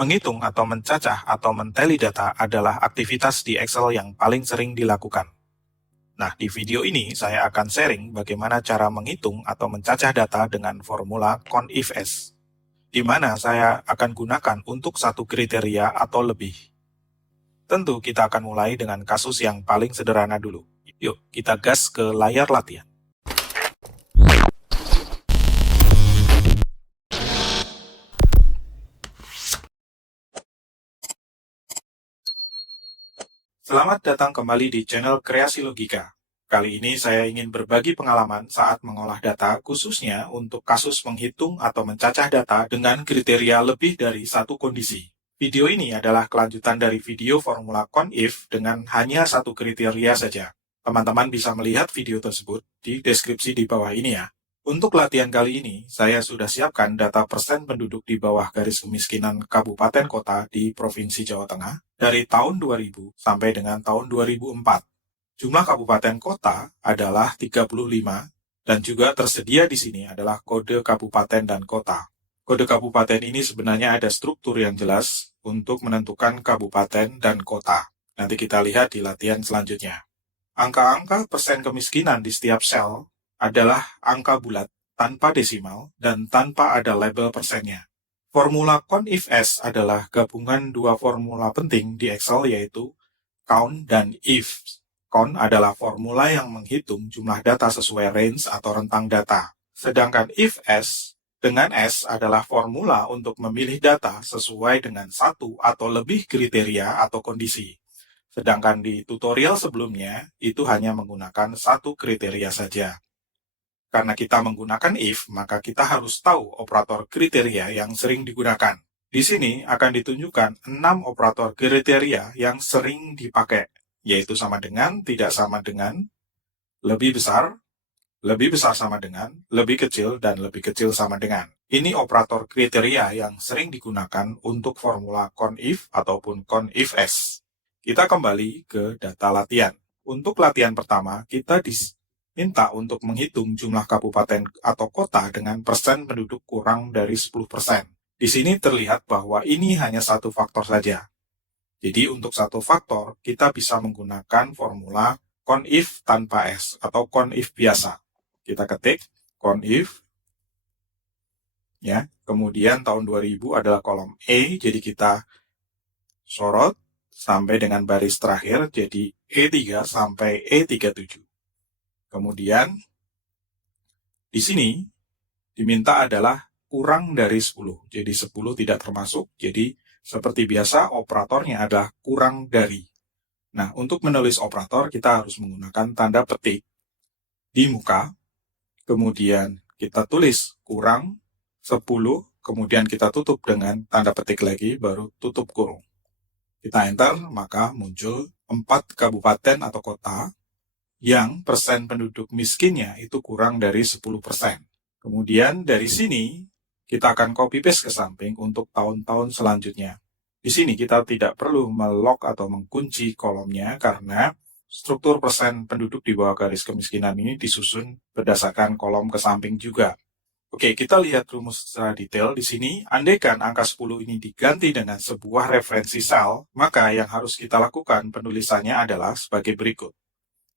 Menghitung atau mencacah atau menteli data adalah aktivitas di Excel yang paling sering dilakukan. Nah, di video ini saya akan sharing bagaimana cara menghitung atau mencacah data dengan formula CONIF-S, di mana saya akan gunakan untuk satu kriteria atau lebih. Tentu kita akan mulai dengan kasus yang paling sederhana dulu. Yuk, kita gas ke layar latihan. Selamat datang kembali di channel Kreasi Logika. Kali ini saya ingin berbagi pengalaman saat mengolah data, khususnya untuk kasus menghitung atau mencacah data dengan kriteria lebih dari satu kondisi. Video ini adalah kelanjutan dari video formula CONIF dengan hanya satu kriteria saja. Teman-teman bisa melihat video tersebut di deskripsi di bawah ini ya. Untuk latihan kali ini, saya sudah siapkan data persen penduduk di bawah garis kemiskinan kabupaten kota di Provinsi Jawa Tengah dari tahun 2000 sampai dengan tahun 2004. Jumlah kabupaten kota adalah 35 dan juga tersedia di sini adalah kode kabupaten dan kota. Kode kabupaten ini sebenarnya ada struktur yang jelas untuk menentukan kabupaten dan kota. Nanti kita lihat di latihan selanjutnya. Angka-angka persen kemiskinan di setiap sel adalah angka bulat, tanpa desimal, dan tanpa ada label persennya. Formula CONIF-S adalah gabungan dua formula penting di Excel yaitu count dan if. Count adalah formula yang menghitung jumlah data sesuai range atau rentang data. Sedangkan if-S dengan S adalah formula untuk memilih data sesuai dengan satu atau lebih kriteria atau kondisi. Sedangkan di tutorial sebelumnya, itu hanya menggunakan satu kriteria saja. Karena kita menggunakan if, maka kita harus tahu operator kriteria yang sering digunakan. Di sini akan ditunjukkan 6 operator kriteria yang sering dipakai, yaitu sama dengan, tidak sama dengan, lebih besar sama dengan, lebih kecil, dan lebih kecil sama dengan. Ini operator kriteria yang sering digunakan untuk formula CONIF ataupun CONIF-S. Kita kembali ke data latihan. Untuk latihan pertama, kita diminta untuk menghitung jumlah kabupaten atau kota dengan persen penduduk kurang dari 10%. Di sini terlihat bahwa ini hanya satu faktor saja. Jadi untuk satu faktor, kita bisa menggunakan formula CONIF tanpa S atau CONIF biasa. Kita ketik CONIF, ya. Kemudian tahun 2000 adalah kolom E, jadi kita sorot sampai dengan baris terakhir, jadi E3 sampai E37. Kemudian, di sini diminta adalah kurang dari 10. Jadi 10 tidak termasuk, jadi seperti biasa operatornya adalah kurang dari. Nah, untuk menulis operator, kita harus menggunakan tanda petik di muka, kemudian kita tulis kurang 10, kemudian kita tutup dengan tanda petik lagi, baru tutup kurung. Kita enter, maka muncul 4 kabupaten atau kota yang persen penduduk miskinnya itu kurang dari 10%. Kemudian dari sini, kita akan copy-paste ke samping untuk tahun-tahun selanjutnya. Di sini kita tidak perlu melock atau mengunci kolomnya karena struktur persen penduduk di bawah garis kemiskinan ini disusun berdasarkan kolom ke samping juga. Oke, kita lihat rumus secara detail di sini. Andaikan angka 10 ini diganti dengan sebuah referensi sel, maka yang harus kita lakukan penulisannya adalah sebagai berikut.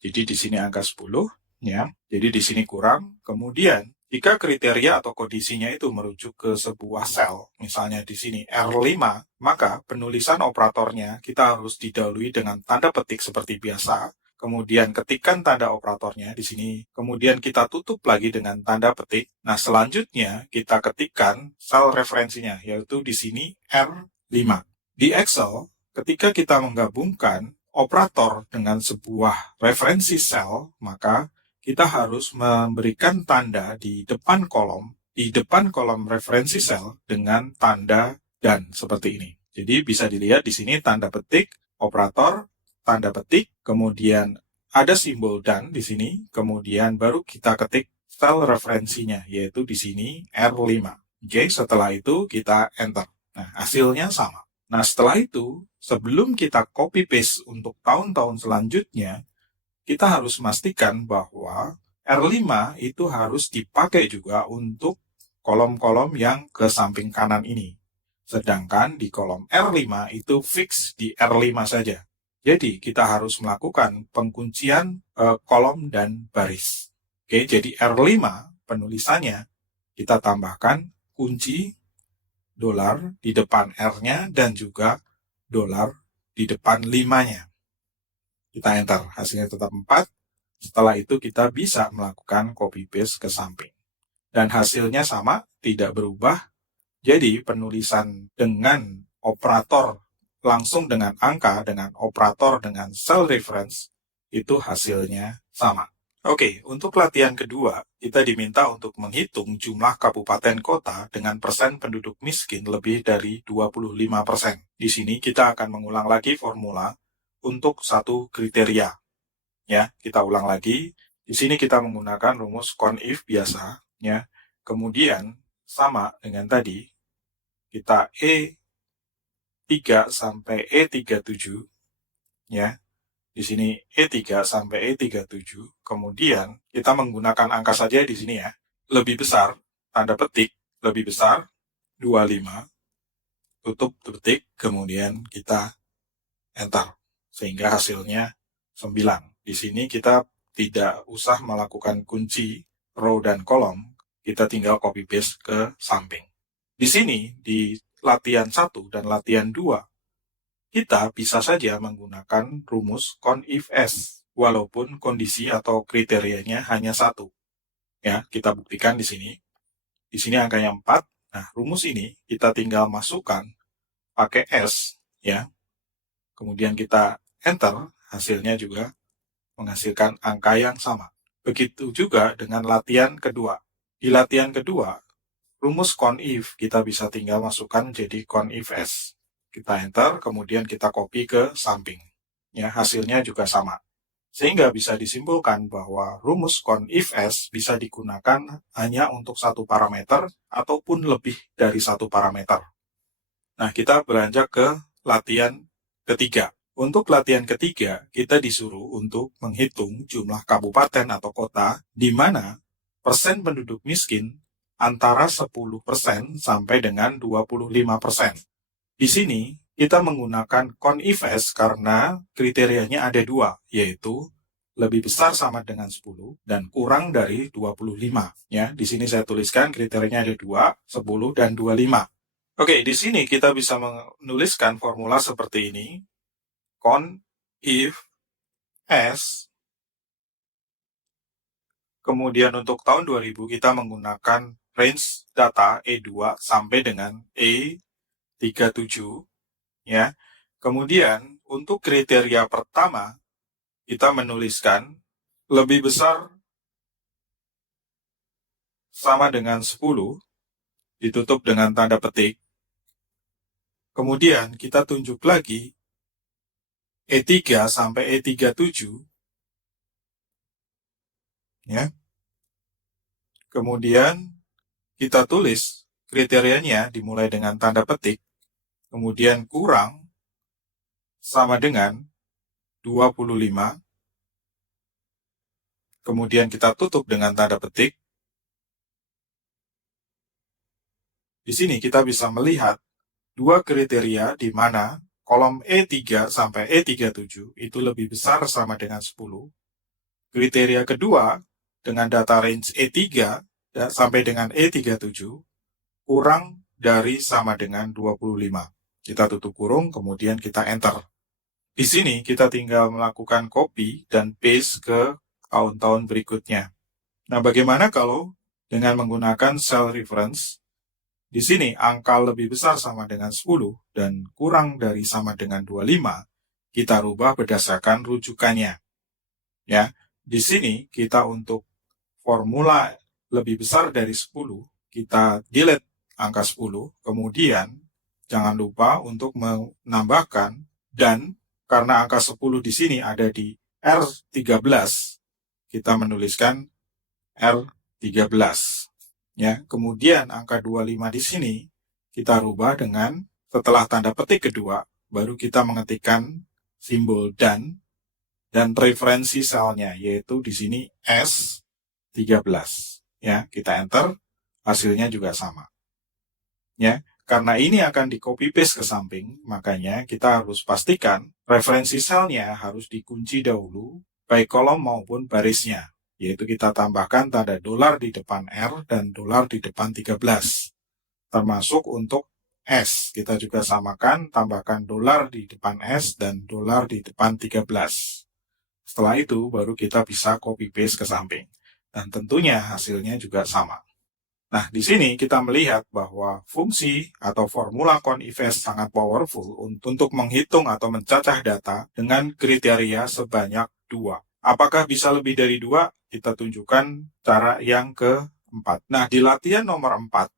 Jadi di sini angka 10, ya. Jadi di sini kurang. Kemudian, jika kriteria atau kondisinya itu merujuk ke sebuah sel, misalnya di sini R5, maka penulisan operatornya kita harus didahului dengan tanda petik seperti biasa. Kemudian ketikkan tanda operatornya di sini, kemudian kita tutup lagi dengan tanda petik. Nah, selanjutnya kita ketikkan sel referensinya, yaitu di sini R5. Di Excel, ketika kita menggabungkan operator dengan sebuah referensi sel, maka kita harus memberikan tanda di depan kolom referensi sel dengan tanda dan seperti ini. Jadi bisa dilihat di sini tanda petik, operator, tanda petik, kemudian ada simbol dan di sini, kemudian baru kita ketik sel referensinya, yaitu di sini R5. Oke, setelah itu kita enter. Nah, hasilnya sama. Nah, setelah itu, sebelum kita copy-paste untuk tahun-tahun selanjutnya, kita harus memastikan bahwa R5 itu harus dipakai juga untuk kolom-kolom yang ke samping kanan ini. Sedangkan di kolom R5 itu fix di R5 saja. Jadi kita harus melakukan pengkuncian kolom dan baris. Oke, jadi R5 penulisannya kita tambahkan kunci dolar di depan R-nya dan juga dolar di depan 5-nya. Kita enter, hasilnya tetap 4. Setelah itu kita bisa melakukan copy paste ke samping. Dan hasilnya sama, tidak berubah. Jadi penulisan dengan operator langsung dengan angka, dengan operator dengan cell reference, itu hasilnya sama. Oke, untuk latihan kedua, kita diminta untuk menghitung jumlah kabupaten kota dengan persen penduduk miskin lebih dari 25%. Di sini kita akan mengulang lagi formula untuk satu kriteria. Ya, kita ulang lagi. Di sini kita menggunakan rumus CONIF biasa, ya. Kemudian sama dengan tadi, kita E3 sampai E37, ya. Di sini E3 sampai E37. Kemudian kita menggunakan angka saja di sini ya. Lebih besar, tanda petik, lebih besar, 25, tutup petik, kemudian kita enter. Sehingga hasilnya 9. Di sini kita tidak usah melakukan kunci row dan kolom, kita tinggal copy paste ke samping. Di sini, di latihan 1 dan latihan 2, kita bisa saja menggunakan rumus CONIF-S, walaupun kondisi atau kriterianya hanya 1. Ya, kita buktikan di sini. Di sini angkanya 4. Nah, rumus ini kita tinggal masukkan pakai S, ya. Kemudian kita enter, hasilnya juga menghasilkan angka yang sama. Begitu juga dengan latihan kedua. Di latihan kedua, rumus CONIF kita bisa tinggal masukkan jadi CONIF-S. Kita enter, kemudian kita copy ke samping. Ya, hasilnya juga sama. Sehingga bisa disimpulkan bahwa rumus CONIF-S bisa digunakan hanya untuk satu parameter ataupun lebih dari satu parameter. Nah, kita beranjak ke latihan ketiga. Untuk latihan ketiga, kita disuruh untuk menghitung jumlah kabupaten atau kota di mana persen penduduk miskin antara 10% sampai dengan 25%. Di sini, kita menggunakan CONIF-S karena kriterianya ada 2, yaitu lebih besar sama dengan 10 dan kurang dari 25. Ya, di sini saya tuliskan kriterianya ada 2, 10 dan 25. Oke, di sini kita bisa menuliskan formula seperti ini. CONIF-S. Kemudian untuk tahun 2000 kita menggunakan range data E2 sampai dengan E37, ya. Kemudian untuk kriteria pertama kita menuliskan lebih besar sama dengan 10 ditutup dengan tanda petik. Kemudian kita tunjuk lagi E3 sampai E37, ya. Kemudian kita tulis kriterianya dimulai dengan tanda petik, kemudian kurang sama dengan 25, kemudian kita tutup dengan tanda petik. Di sini kita bisa melihat dua kriteria di mana kolom E3 sampai E37 itu lebih besar sama dengan 10. Kriteria kedua dengan data range E3 sampai dengan E37 kurang dari sama dengan 25. Kita tutup kurung, kemudian kita enter. Di sini kita tinggal melakukan copy dan paste ke tahun-tahun berikutnya. Nah, bagaimana kalau dengan menggunakan cell reference? Di sini angka lebih besar sama dengan 10 dan kurang dari sama dengan 25, kita rubah berdasarkan rujukannya. Ya, di sini kita untuk formula lebih besar dari 10, kita delete angka 10, kemudian jangan lupa untuk menambahkan dan karena angka 10 di sini ada di R13, kita menuliskan R13. Ya, kemudian angka 25 di sini kita rubah dengan setelah tanda petik kedua, baru kita mengetikkan simbol dan referensi selnya, yaitu di sini S13. Ya, kita enter, hasilnya juga sama. Ya, Karena ini akan di copy paste ke samping, makanya kita harus pastikan referensi selnya harus dikunci dahulu, baik kolom maupun barisnya, yaitu kita tambahkan tanda dolar di depan R dan dolar di depan 13. Termasuk untuk S, kita juga samakan, tambahkan dolar di depan S dan dolar di depan 13. Setelah itu, baru kita bisa copy paste ke samping. Dan tentunya hasilnya juga sama. Nah, di sini kita melihat bahwa fungsi atau formula CONIFES sangat powerful untuk menghitung atau mencacah data dengan kriteria sebanyak 2. Apakah bisa lebih dari 2? Kita tunjukkan cara yang keempat. Nah, di latihan nomor 4,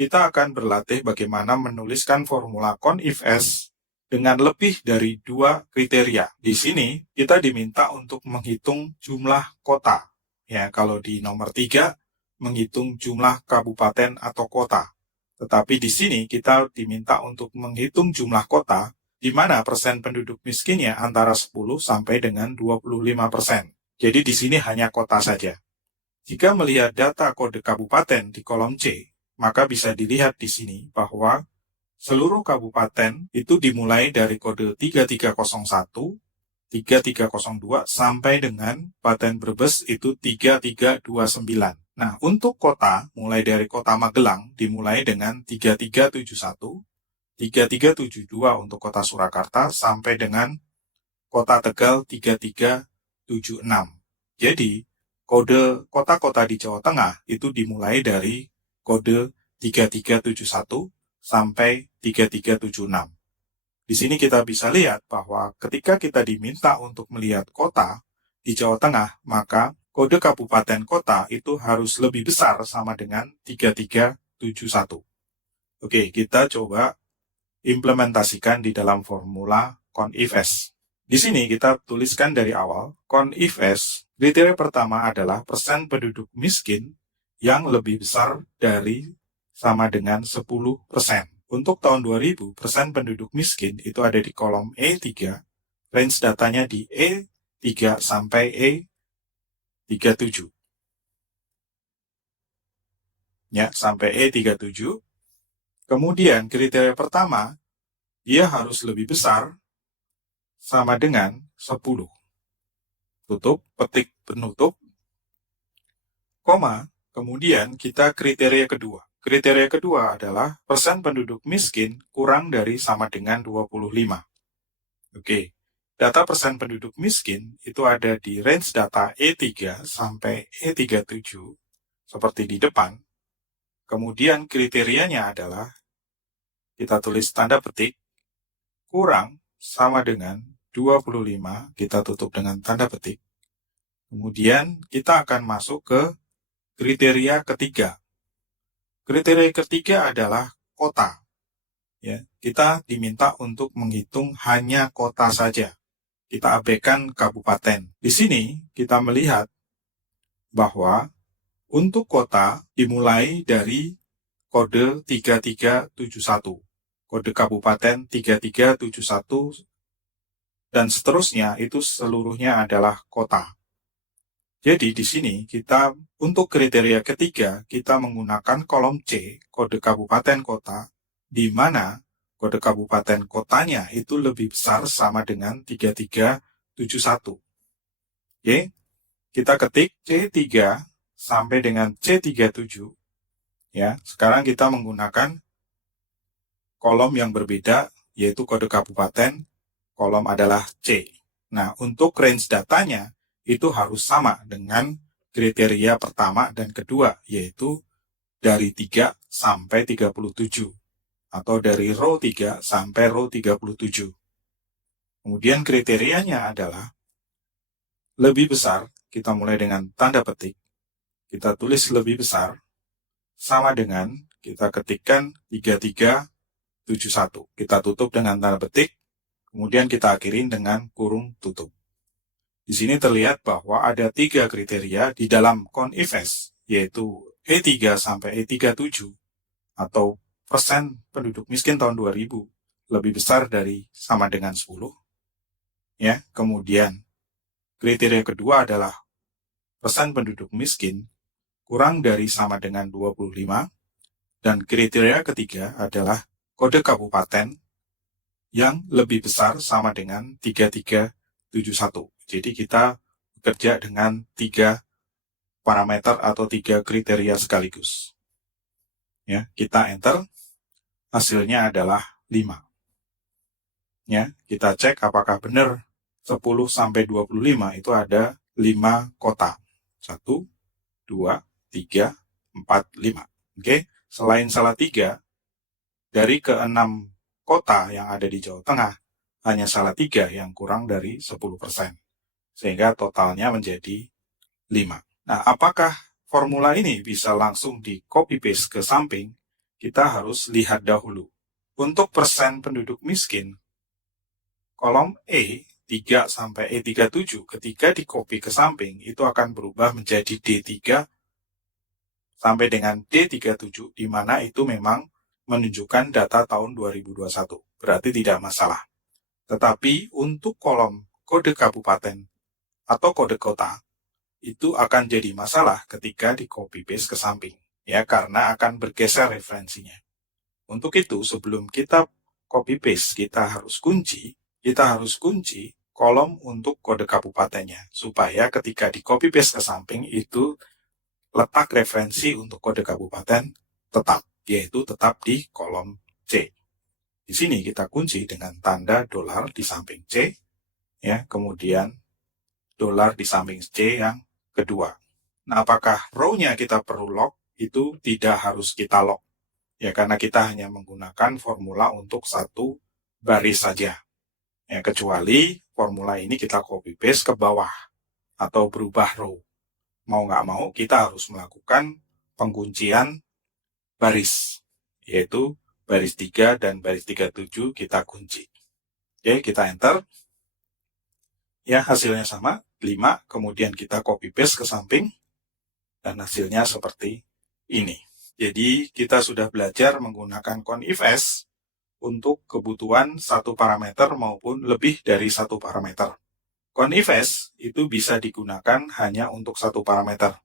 kita akan berlatih bagaimana menuliskan formula CONIFES dengan lebih dari 2 kriteria. Di sini, kita diminta untuk menghitung jumlah kota. Ya, kalau di nomor 3, menghitung jumlah kabupaten atau kota. Tetapi di sini kita diminta untuk menghitung jumlah kota, di mana persen penduduk miskinnya antara 10 sampai dengan 25%. Jadi di sini hanya kota saja. Jika melihat data kode kabupaten di kolom C, maka bisa dilihat di sini bahwa seluruh kabupaten itu dimulai dari kode 3301, 3302 sampai dengan Kabupaten Brebes itu 3329. Nah, untuk kota, mulai dari kota Magelang dimulai dengan 3371, 3372 untuk kota Surakarta sampai dengan kota Tegal 3376. Jadi, kode kota-kota di Jawa Tengah itu dimulai dari kode 3371 sampai 3376. Di sini kita bisa lihat bahwa ketika kita diminta untuk melihat kota di Jawa Tengah, maka kode kabupaten kota itu harus lebih besar sama dengan 3371. Oke, kita coba implementasikan di dalam formula CONIFES. Di sini kita tuliskan dari awal, CONIFES, kriteria pertama adalah persen penduduk miskin yang lebih besar dari sama dengan 10%. Untuk tahun 2000, persen penduduk miskin itu ada di kolom E3, range datanya di E3 sampai E37. Ya, sampai E37. Kemudian kriteria pertama, dia harus lebih besar sama dengan 10. Tutup, petik penutup, koma, kemudian kita kriteria kedua. Kriteria kedua adalah persen penduduk miskin kurang dari sama dengan 25. Oke, data persen penduduk miskin itu ada di range data E3 sampai E37, seperti di depan. Kemudian kriterianya adalah, kita tulis tanda petik, kurang sama dengan 25, kita tutup dengan tanda petik. Kemudian kita akan masuk ke kriteria ketiga. Kriteria ketiga adalah kota. Ya, kita diminta untuk menghitung hanya kota saja. Kita abaikan kabupaten. Di sini kita melihat bahwa untuk kota dimulai dari kode 3371. Kode kabupaten 3371 dan seterusnya itu seluruhnya adalah kota. Jadi di sini kita untuk kriteria ketiga kita menggunakan kolom C, kode kabupaten kota, di mana kode kabupaten kotanya itu lebih besar sama dengan 3371. Oke, kita ketik C3 sampai dengan C37. Ya, sekarang kita menggunakan kolom yang berbeda, yaitu kode kabupaten, kolom adalah C. Nah, untuk range datanya, itu harus sama dengan kriteria pertama dan kedua, yaitu dari 3 sampai 37, atau dari row 3 sampai row 37. Kemudian kriterianya adalah lebih besar, kita mulai dengan tanda petik, kita tulis lebih besar, sama dengan, kita ketikkan 3371. Kita tutup dengan tanda petik, kemudian kita akhirin dengan kurung tutup. Di sini terlihat bahwa ada 3 kriteria di dalam CONIFES, yaitu E3 sampai E37, atau persen penduduk miskin tahun 2000 lebih besar dari sama dengan 10. Ya, kemudian kriteria kedua adalah persen penduduk miskin kurang dari sama dengan 25. Dan kriteria ketiga adalah kode kabupaten yang lebih besar sama dengan 3371. Jadi kita bekerja dengan 3 parameter atau 3 kriteria sekaligus. Ya, kita enter, hasilnya adalah 5. Ya, kita cek apakah benar 10 sampai 25 itu ada 5 kota. 1, 2, 3, 4, 5. Oke, selain salah 3, dari ke-6 kota yang ada di Jawa Tengah, hanya salah 3 yang kurang dari 10%. Sehingga totalnya menjadi 5. Nah, apakah formula ini bisa langsung di copy-paste ke samping? Kita harus lihat dahulu. Untuk persen penduduk miskin, kolom E3 sampai E37 ketika di copy ke samping itu akan berubah menjadi D3 sampai dengan D37, di mana itu memang menunjukkan data tahun 2021. Berarti tidak masalah. Tetapi untuk kolom kode kabupaten atau kode kota, itu akan jadi masalah ketika di copy paste ke samping. Ya, karena akan bergeser referensinya. Untuk itu, sebelum kita copy paste, kita harus kunci kolom untuk kode kabupatennya, supaya ketika di copy paste ke samping itu letak referensi untuk kode kabupaten tetap, yaitu tetap di kolom C. Di sini kita kunci dengan tanda dolar di samping C, ya, kemudian dolar di samping C yang kedua. Nah, apakah row-nya kita perlu lock? Itu tidak harus kita lock. Ya, karena kita hanya menggunakan formula untuk satu baris saja. Ya, kecuali formula ini kita copy paste ke bawah atau berubah row. Mau nggak mau kita harus melakukan penguncian baris, yaitu baris 3 dan baris 37 kita kunci. Oke, kita enter. Ya, hasilnya sama, 5, kemudian kita copy paste ke samping, dan hasilnya seperti ini. Jadi, kita sudah belajar menggunakan CONIF-S untuk kebutuhan satu parameter maupun lebih dari satu parameter. CONIF-S itu bisa digunakan hanya untuk satu parameter.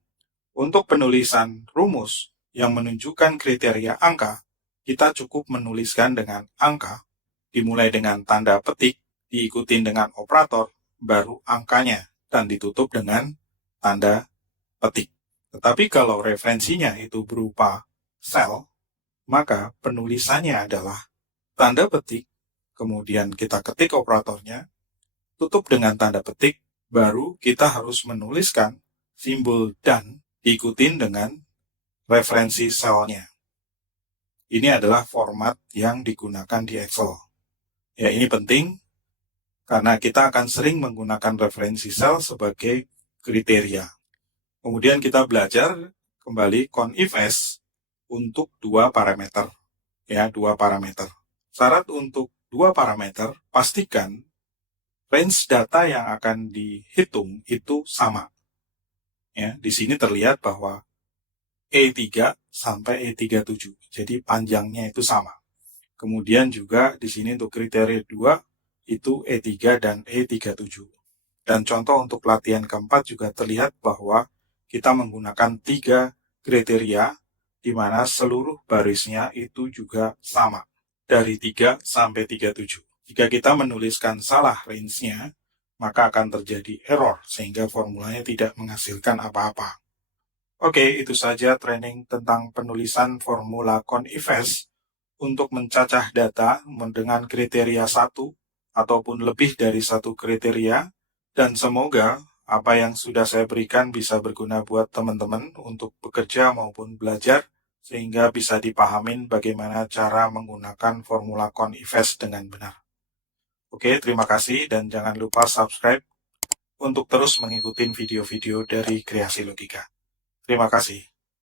Untuk penulisan rumus yang menunjukkan kriteria angka, kita cukup menuliskan dengan angka, dimulai dengan tanda petik, diikuti dengan operator, baru angkanya, dan ditutup dengan tanda petik. Tetapi kalau referensinya itu berupa sel, maka penulisannya adalah tanda petik, kemudian kita ketik operatornya, tutup dengan tanda petik, baru kita harus menuliskan simbol dan diikutin dengan referensi selnya. Ini adalah format yang digunakan di Excel. Ya, ini penting karena kita akan sering menggunakan referensi sel sebagai kriteria. Kemudian kita belajar kembali CONIF-S untuk 2 parameter. Ya, 2 parameter. Syarat untuk 2 parameter, pastikan range data yang akan dihitung itu sama. Ya, di sini terlihat bahwa E3 sampai E37. Jadi panjangnya itu sama. Kemudian juga di sini untuk kriteria 2 itu E3 dan E37. Dan contoh untuk latihan keempat juga terlihat bahwa kita menggunakan 3 kriteria di mana seluruh barisnya itu juga sama. Dari 3 sampai 37. Jika kita menuliskan salah range-nya, maka akan terjadi error sehingga formulanya tidak menghasilkan apa-apa. Oke, itu saja training tentang penulisan formula CONIF-S untuk mencacah data dengan kriteria 1 ataupun lebih dari 1 kriteria, dan semoga apa yang sudah saya berikan bisa berguna buat teman-teman untuk bekerja maupun belajar, sehingga bisa dipahamin bagaimana cara menggunakan formula CONIF-S dengan benar. Oke, terima kasih dan jangan lupa subscribe untuk terus mengikuti video-video dari Kreasi Logika. Terima kasih.